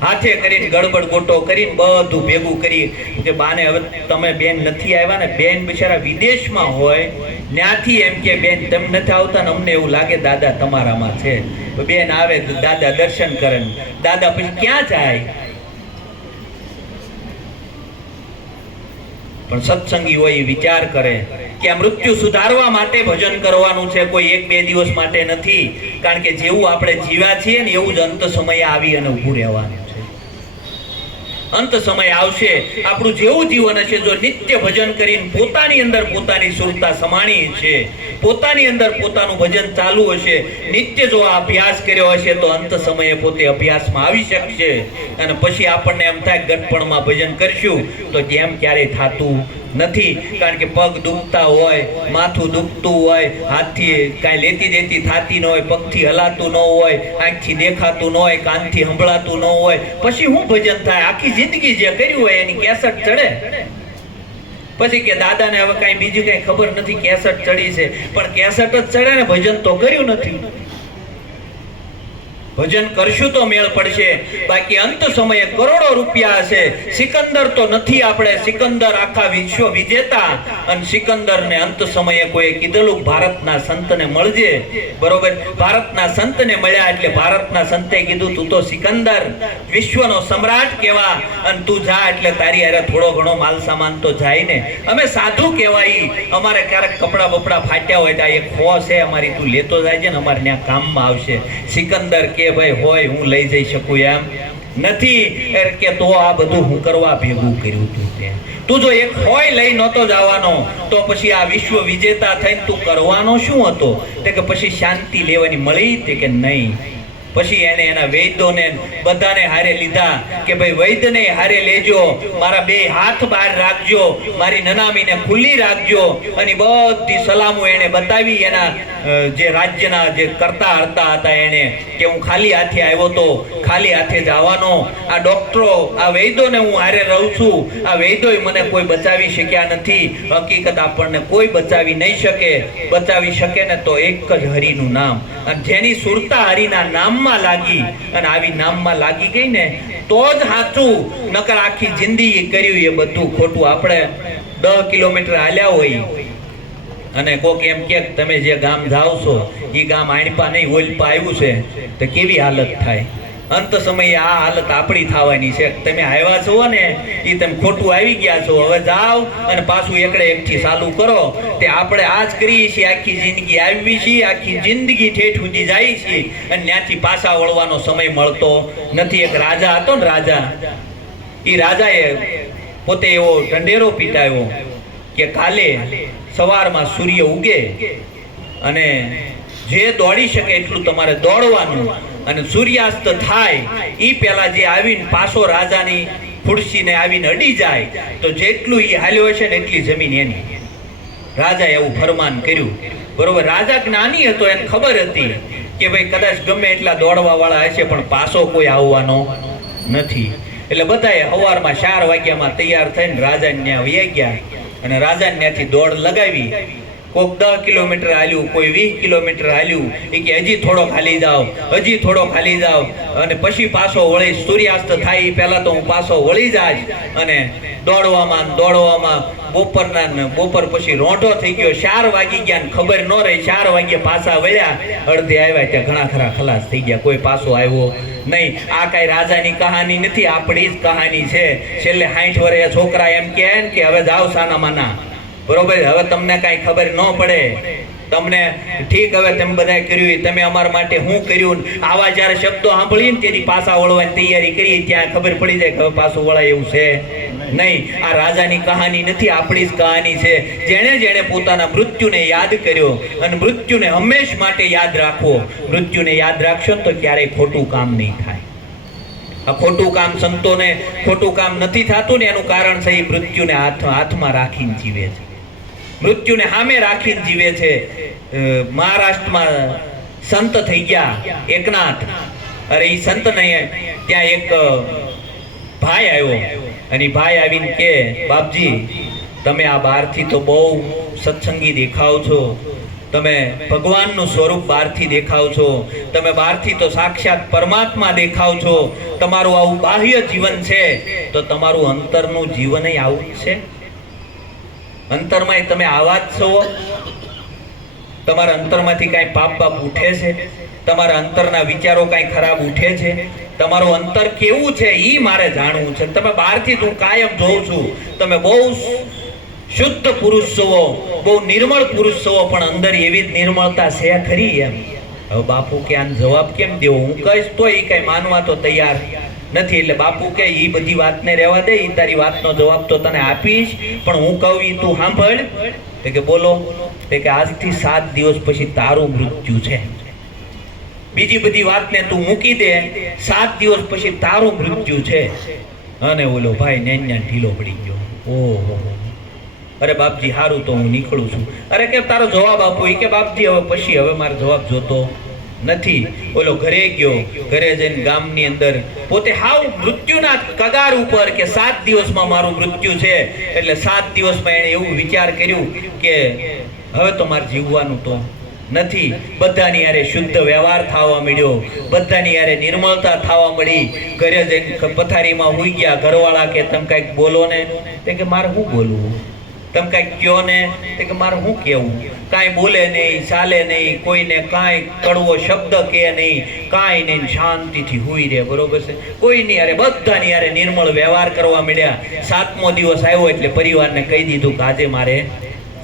હાથે કરીને ગડબડ ગોટો કરીને બધું ભેગું કરી કે બાને હવે તમે બેન નથી આવ્યા ને, બેન બિચારા વિદેશમાં હોય, ત્યાંથી એમ કે બેન તમે નથી આવતા ને અમને એવું લાગે દાદા તમારામાં છે. બેન આવે તો દાદા દર્શન કરે, દાદા પછી ક્યાં જાય? પણ સત્સંગી હોય વિચાર કરે કે આ મૃત્યુ સુધારવા માટે ભજન કરવાનું છે, કોઈ 1-2 દિવસ માટે નથી. કારણ કે જેવું આપણે જીવ્યા છીએ ને એવું જ અંત સમયે આવી અને ઊભું રહેવાનું છે. અંત સમય આવશે, આપણું જેવું જીવન હશે, જો નિત્ય ભજન કરીને પોતાની અંદર પોતાની સુરતા સમાણી છે, પોતાની અંદર પોતાનું ભજન ચાલુ હશે, નિત્ય જો આ અભ્યાસ કર્યો હશે તો અંત સમયે પોતે અભ્યાસમાં આવી શકશે. અને પછી આપણને એમ થાય ગટપણમાં ભજન કરશું તો જેમ ક્યારેય થતું નથી. કારણ કે પગ દુખતા હોય, માથું દુખતું હોય, હાથથી કાંઈ લેતી દેતી થતી ન હોય, પગથી હલાતું ન હોય, આંખથી દેખાતું ન હોય, કાનથી સંભળાતું ન હોય, પછી શું ભજન થાય? આખી જિંદગી જે કર્યું હોય એની કેસટ ચડે. પછી કે દાદાને હવે કાંઈ બીજું કંઈ ખબર નથી, કેસટ ચડી છે. પણ કેસટ જ ચડે ને, ભજન તો કર્યું નથી. ભજન કરશું તો મેળ પડશે. બાકી અંત સમયે કરોડો રૂપિયા હશે, સિકંદર તો નથી આપણે. સિકંદર આખા વિશ્વ વિજેતા, અને સિકંદરને અંત સમયે કોઈ કીધેલું ભારતના સંતને મળજે. બરોબર, ભારતના સંતને મળ્યા એટલે ભારતના સંતે કીધું તું તો સિકંદર વિશ્વનો સમ્રાટ કહેવા, અને તું જા એટલે તારી હારે થોડો ઘણો માલ સામાન તો જાય ને. અમે સાધુ કહેવાય, અમારે ક્યારેક કપડા બપડા ફાટ્યા હોય તો એક ખો છે અમારી, તું લેતો જાય છે ને અમારે ત્યાં કામમાં આવશે. સિકંદર કે ભાઈ હોય હું લઈ જઈ શકું એમ નથી કે તો આ બધું હું કરવા ભેગું કર્યું તું. તું જો એક હોય લઈ નહોતો જવાનો તો પછી આ વિશ્વ વિજેતા થઈને તું કરવાનો શું હતો? તે કે પછી શાંતિ લેવાની મળી તે કે નહીં. પછી એને એના વૈદ્યોને બધાને હારે લીધા કે ભાઈ વૈદ્યને હારે લેજો, મારા 2 હાથ બહાર રાખજો, મારી નનામીને ખુલ્લી રાખજો. અને બધી સલામો એને બતાવી એના જે રાજ્યના જે કરતા હતા એને કે હું ખાલી હાથે આવ્યો તો, ખાલી હાથે જ આવવાનો. આ ડોક્ટરો આ વૈદ્યોને હું હારે રહું છું, આ વૈદ્યોય મને કોઈ બચાવી શક્યા નથી. હકીકત આપણને કોઈ બચાવી નહીં શકે. બચાવી શકે ને તો એક જ હરિનું નામ, અને જેની સુરતા હરિના નામમાં લાગી અને આવી નામમાં લાગી ગઈ ને તો જ સાચું. નકર આખી જિંદગી કર્યું એ બધું ખોટું. આપણે 10 કિલોમીટર હાલ્યા હોય અને કોક એમ કે તમે જે ગામ જાવ છો એ ગામ આણપા નહીં ઓલપા આવ્યું છે તો કેવી હાલત થાય? અંત સમયે આ હાલત આપણી થવાની છે. તમે આવ્યા છો ને એ તમે ખોટું આવી ગયા છો, હવે જાઓ અને પાછું એકડે એકથી ચાલુ કરો. તે આપણે આ જ કરીએ છીએ, આખી જિંદગી આવી છીએ, આખી જિંદગી ઠેઠ સુધી જાય છે અને ત્યાંથી પાછા વળવાનો સમય મળતો નથી. એક રાજા હતો ને, રાજા, એ રાજાએ પોતે એવો ઢંઢેરો પીટાયો કે કાલે સવારમાં સૂર્ય ઉગે અને જે દોડી શકે એટલું તમારે દોડવાનું, અને સૂર્યાસ્ત થાય એ પહેલા જે આવીને પાછો રાજાની ખુરશીને આવીને અડી જાય તો જેટલું એ હાલ્યો હશે ને એટલી જમીન એની. રાજાએ એવું ફરમાન કર્યું. બરોબર, રાજા જ્ઞાની હતો, એને ખબર હતી કે ભાઈ કદાચ ગમે એટલા દોડવા વાળા હશે પણ પાછો કોઈ આવવાનો નથી. એટલે બધાએ સવારમાં 4 વાગ્યામાં તૈયાર થઈને રાજાને ત્યાં વહી ગયા અને રાજાને ત્યાંથી દોડ લગાવી. કોક 10 કિલોમીટર હાલ્યું, કોઈ 20 કિલોમીટર હાલ્યું. એ કે હજી થોડોક હાલી જાઓ, હજી થોડોક હાલી જાઓ, અને પછી પાછો વળી સૂર્યાસ્ત થાય એ પહેલા તો હું પાછો વળી જાય. અને દોડવામાં બપોર પછી રોંઢો થઈ ગયો. 4 વાગી ગયા ને ખબર ન રહી. 4 વાગ્યે પાછા વળ્યા, અડધે આવ્યા ત્યાં ઘણા ખરા ખલાસ થઈ ગયા, કોઈ પાછો આવ્યો નહીં. આ કઈ રાજાની કહાની નથી, આપણી જ કહાની છે. છેલ્લે 60 વર્ષે છોકરા એમ કહે કે હવે જાઓ સાના માના, બરોબર, હવે તમને કાંઈ ખબર ન પડે, તમને ઠીક, હવે તમે બધાએ કર્યું, તમે અમારા માટે શું કર્યું. આવા જ્યારે શબ્દો સાંભળીને તેની પાછા વળવાની તૈયારી કરી, ત્યાં ખબર પડી જાય કે હવે પાછું વળાય એવું છે નહીં. આ રાજાની કહાની નથી, આપણી જ કહાની છે. જેણે પોતાના મૃત્યુને યાદ કર્યો, અને મૃત્યુને હંમેશ માટે યાદ રાખવો. મૃત્યુને યાદ રાખશો ને તો ક્યારેય ખોટું કામ નહીં થાય. આ ખોટું કામ, સંતોને ખોટું કામ નથી થતું ને એનું કારણ છે એ મૃત્યુને હાથમાં રાખીને જીવે છે, મૃત્યુને સામે રાખીને જીવે છે. મહારાષ્ટ્રમાં સંત થઈ ગયા એકનાથ. અરે એ સંત નહીં, ત્યાં એક ભાઈ આવ્યો અને ભાઈ આવીને કે બાપજી તમે આ બહારથી તો બહુ સત્સંગી દેખાવ છો, તમે ભગવાનનું સ્વરૂપ બહારથી દેખાવ છો, તમે બહારથી તો સાક્ષાત પરમાત્મા દેખાવ છો, તમારું આવું બાહ્ય જીવન છે તો તમારું અંતરનું જીવન આવું જ છે. અંતરમાં તમે આવા જ છો? તમારા અંતરમાંથી કાંઈ પાપ બાપ ઉઠે છે? તમારા અંતરના વિચારો કાંઈ ખરાબ ઉઠે છે? તમારું અંતર કેવું છે એ મારે જાણવું છે. તમે બહારથી હું કાયમ જોઉં છું તમે બહુ શુદ્ધ પુરુષ છો, બહુ નિર્મળ પુરુષ છો, પણ અંદર એવી જ નિર્મળતા છે ખરી એમ. હવે બાપુ કે આનો જવાબ કેમ દેવો? હું કહીશ તો એ કઈ માનવા તો તૈયાર નથી. એટલે બાપુ કે એ બધી વાતને રહેવા દે, એ તારી વાતનો જવાબ તો તને આપીશ, પણ હું કહું એ તું સાંભળ. તો કે બોલો. તો કે આજથી 7 દિવસ પછી તારું મૃત્યુ છે. બીજી બધી વાતને તું મૂકી દે, 7 દિવસ પછી તારું મૃત્યુ છે. અને ઓલો ભાઈ નેન્યા ઢીલો પડી ગયો. ઓહો, અરે બાપજી હારું તો હું નીકળું છું. અરે કે તારો જવાબ આપો. એ કે બાપજી હવે પછી હવે મારો જવાબ જોતો નથી. ઓલો ઘરે ગયો, ઘરે જઈને ગામની અંદર પોતે હાવ મૃત્યુના કગાર ઉપર કે 7 દિવસમાં મારું મૃત્યુ છે. એટલે 7 દિવસમાં એણે એવું વિચાર કર્યું કે હવે તો મારે જીવવાનું તો નથી. બધાની યારે શુદ્ધ વ્યવહાર થવા મળ્યો, બધાની યારે નિર્મળતા થવા મળી. ઘરે જઈને પથારીમાં હુઈ ગયા. ઘરવાળા કે તમે કાંઈક બોલો ને. કે મારે શું બોલવું? તમે કાંઈક કહો ને. કે મારે શું કહેવું? કાંઈ બોલે નહીં, ચાલે નહીં, કોઈને કાંઈ કડવો શબ્દ કહે નહીં, કાંઈ નહીં, શાંતિથી હુઈ રહે. બરોબર છે? કોઈની યારે, બધાની યારે નિર્મળ વ્યવહાર કરવા મળ્યા. 7મો દિવસ આવ્યો એટલે પરિવારને કહી દીધું કે આજે મારે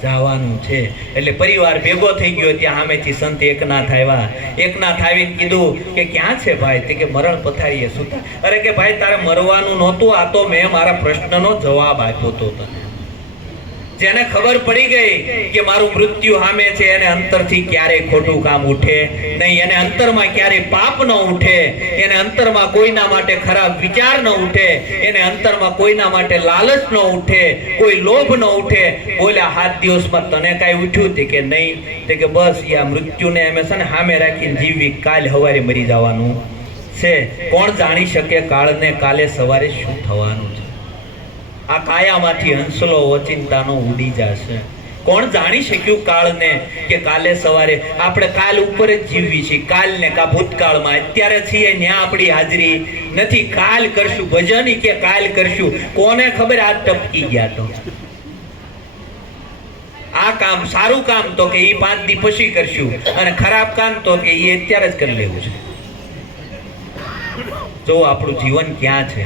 જવાનું છે. એટલે પરિવાર ભેગો થઈ ગયો. ત્યાં સામેથી સંત એકનાથ આવ્યા. એકનાથ આવીને કીધું કે ક્યાં છે ભાઈ? તે કે મરણ પથારીએ સુતા. અરે કે ભાઈ તારે મરવાનું નહોતું, આ તો મેં મારા પ્રશ્નનો જવાબ આપ્યો તો તને. જેને ખબર પડી ગઈ કે મારું મૃત્યુ સામે છે એને અંતરથી ક્યારેય ખોટું કામ ઉઠે નહીં, એને અંતરમાં ક્યારેય પાપ ન ઉઠે, એને અંતરમાં કોઈના માટે ખરાબ વિચાર ન ઉઠે, એને અંતરમાં કોઈના માટે લાલચ ન ઉઠે, કોઈ લોભ ન ઉઠે. બોલ્યા 7 દિવસમાં તને કાંઈ ઉઠ્યું? તે કે નહીં. તે કે બસ આ મૃત્યુને અમે છે ને સામે રાખીને જીવવી, કાલ સવારે મરી જવાનું છે. કોણ જાણી શકે કાળને કાલે સવારે શું થવાનું છે? આ કાયામાંથી હંસલો ઓચિંતાનો ઉડી જશે. કોણ જાણી શક્યું કાળને કે કાલે સવારે આપણે કાલ ઉપર જ જીવવી છે. કાલને કા ભૂતકાળમાં અત્યારે છીએ ત્યાં આપણી હાજરી નથી. કાલ કરશું ભજન કે કાલ કરશું, કોને ખબર આજ ટપકી ગયા તો. આ કામ સારું કામ તો કે એ 5 દી પછી કરશું, અને ખરાબ કામ તો કે એ અત્યારે જ કરી લેવું છે. જો આપણું જીવન ક્યાં છે?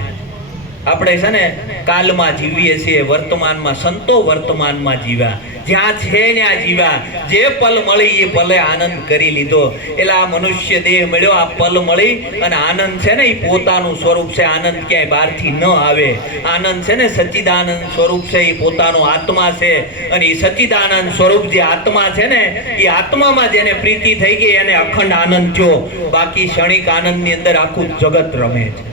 આપણે છે ને કાલમાં જીવીએ છીએ, વર્તમાનમાં. સંતો વર્તમાનમાં જીવ્યા, જ્યાં છે ત્યાં જીવ્યા. જે પલ મળી એ પલે આનંદ કરી લીધો. એટલે આ મનુષ્ય દેહ મળ્યો, આ પલ મળી અને આનંદ છે ને એ પોતાનું સ્વરૂપ છે. આનંદ ક્યાંય બહારથી ન આવે. આનંદ છે ને સચ્ચિદાનંદ સ્વરૂપ છે, એ પોતાનો આત્મા છે. અને એ સચ્ચિદાનંદ સ્વરૂપ જે આત્મા છે ને, એ આત્મામાં જેને પ્રીતિ થઈ ગઈ એને અખંડ આનંદ થયો. બાકી ક્ષણિક આનંદની અંદર આખું જગત રમે છે.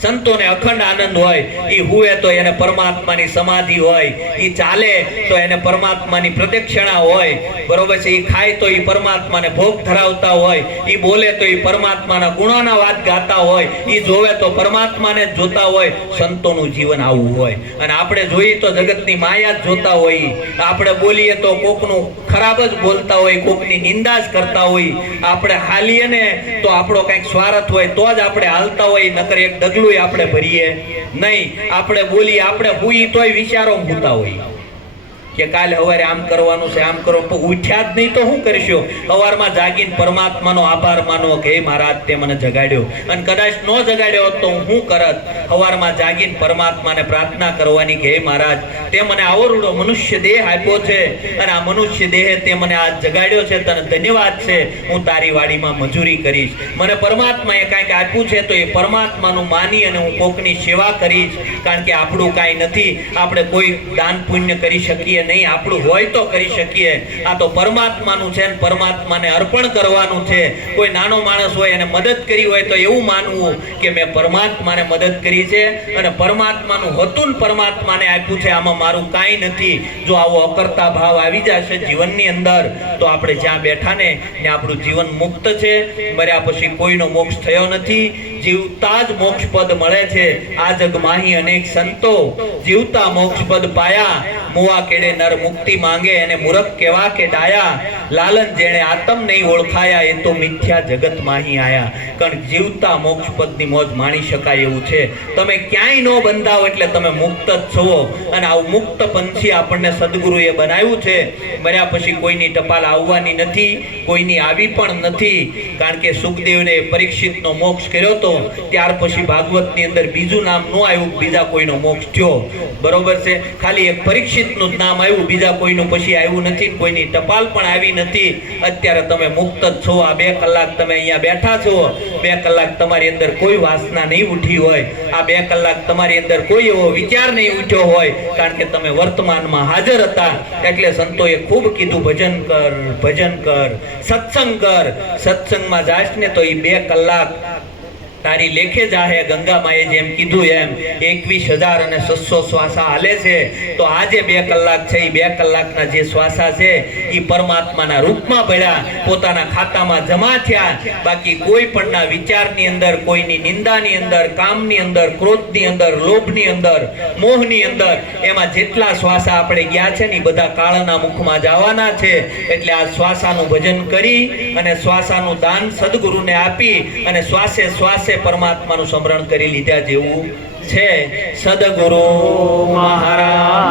સંતોને અખંડ આનંદ હોય. એ હુએ તો એને પરમાત્માની સમાધિ હોય, એ ચાલે તો એને પરમાત્માની પ્રદક્ષિણા હોય, બરોબર છે. એ ખાય તો એ પરમાત્માને ભોગ ધરાવતા હોય, એ બોલે તો એ પરમાત્માના ગુણોના વાત ગાતા હોય, એ જોવે તો પરમાત્માને જ જોતા હોય. સંતોનું જીવન આવું હોય. અને આપણે જોઈએ તો જગતની માયા જ જોતા હોય. આપણે બોલીએ તો કોકનું ખરાબ જ બોલતા હોય, કોકની નિંદા જ કરતા હોય. આપણે હાલીએ ને તો આપણો કંઈક સ્વાર્થ હોય તો જ આપણે હાલતા હોય, નકર એક ડગલું આપણે ભરીએ નહીં. આપણે બોલીએ, આપણે હુઈ તોય વિચારો મૂકતા હોય કે કાલે સવારે આમ કરવાનું છે, આમ કરો. ઉઠ્યા જ નહીં તો શું કરશો? સવારમાં જાગીને પરમાત્માનો આભાર માનો કે હે મહારાજ તે મને જગાડ્યો. અને કદાચ ન જગાડ્યો હોત તો હું શું કરત? સવારમાં જાગીને પરમાત્માને પ્રાર્થના કરવાની કે હે મહારાજ તે મને આવરૂડો મનુષ્ય દેહ આપ્યો છે, અને આ મનુષ્ય દેહે તે મને આજ જગાડ્યો છે, તને ધન્યવાદ છે. હું તારી વાડીમાં મજૂરી કરીશ. મને પરમાત્માએ કાંઈક આપ્યું છે તો એ પરમાત્માનું માની અને હું કોકની સેવા કરીશ. કારણ કે આપણું કાંઈ નથી, આપણે કોઈ દાન પુણ્ય કરી શકીએ નહીં. આપણું હોય તો કરી શકીએ. આ તો પરમાત્માનું છે ને પરમાત્માને અર્પણ કરવાનું છે. કોઈ નાનો માણસ હોય એને મદદ કરી હોય તો એવું માનવું કે મેં પરમાત્માને મદદ કરી છે અને પરમાત્માનું હતું ને પરમાત્માને આપ્યું છે, આમાં મારું કાંઈ નથી. જો આવો અકર્તા ભાવ આવી જશે જીવનની અંદર તો આપણે જ્યાં બેઠા ને ત્યાં આપણું જીવન મુક્ત છે. મર્યા પછી કોઈનો મોક્ષ થયો નથી. જીવતા જ મોક્ષ પદ મળે છે. આ જગમાહી અનેક સંતો જીવતા મોક્ષ પદ પાયા. મુવા કેડે નર મુક્તિ માંગે એને મૂરખ કેવા કે ડાયા. લાલન જેણે આતમ નહીં ઓળખાયા એ તો મિથ્યા જગત માહી આયા. કારણ જીવતા મોક્ષ પદની મોજ માણી શકાય એવું છે. તમે ક્યાંય ન બંધાવ એટલે તમે મુક્ત જ છો. અને આવું મુક્ત પંછી આપણને સદગુરુએ બનાવ્યું છે. મર્યા પછી કોઈની ટપાલ આવવાની નથી, કોઈની આવી પણ નથી. કારણ કે સુખદેવને પરીક્ષિતનો મોક્ષ કર્યો તો ત્યાર પછી ભાગવતની અંદર બીજું નામ ન આવ્યું, બીજા કોઈનો મોક્ષ થયો. બરોબર છે. ખાલી એક પરીક્ષિતનું જ નામ આવ્યું, બીજા કોઈનું પછી આવ્યું નથી, કોઈની ટપાલ પણ આવી નથી. અત્યારે તમે મુક્ત જ છો. આ 2 કલાક તમે અહીંયા બેઠા છો, 2 કલાક તમારી અંદર કોઈ વાસના નહીં ઉઠી હોય. આ 2 કલાક તમારી અંદર કોઈ એવો વિચાર નહીં ઉઠ્યો હોય, કારણ કે તમે વર્તમાનમાં હાજર હતા. એટલે સંતોએ ખૂબ કીધું ભજન કર, ભજન કર, સત્સંગ કર. સત્સંગમાં જાશ ને તો એ 2 કલાક તારી લેખે જાહે. ગંગામાએ જેમ કીધું એમ 21,600 શ્વાસા હાલે છે. તો આજે 2 કલાક છે, એ 2 કલાકના જે શ્વાસા છે એ પરમાત્માના રૂપમાં ભર્યા, પોતાના ખાતામાં જમા થયા. બાકી કોઈ પણના વિચારની અંદર, કોઈની નિંદાની અંદર, કામની અંદર, ક્રોધની અંદર, લોભની અંદર, મોહની અંદર, એમાં જેટલા શ્વાસા આપણે ગયા છે ને એ બધા કાળના મુખમાં જવાના છે. એટલે આ શ્વાસાનું ભજન કરી અને શ્વાસાનું દાન સદગુરુને આપી અને શ્વાસે શ્વાસે પરમાત્માનું સ્મરણ કરી લીધા જેવું છે. સદગુરુ મહારાજ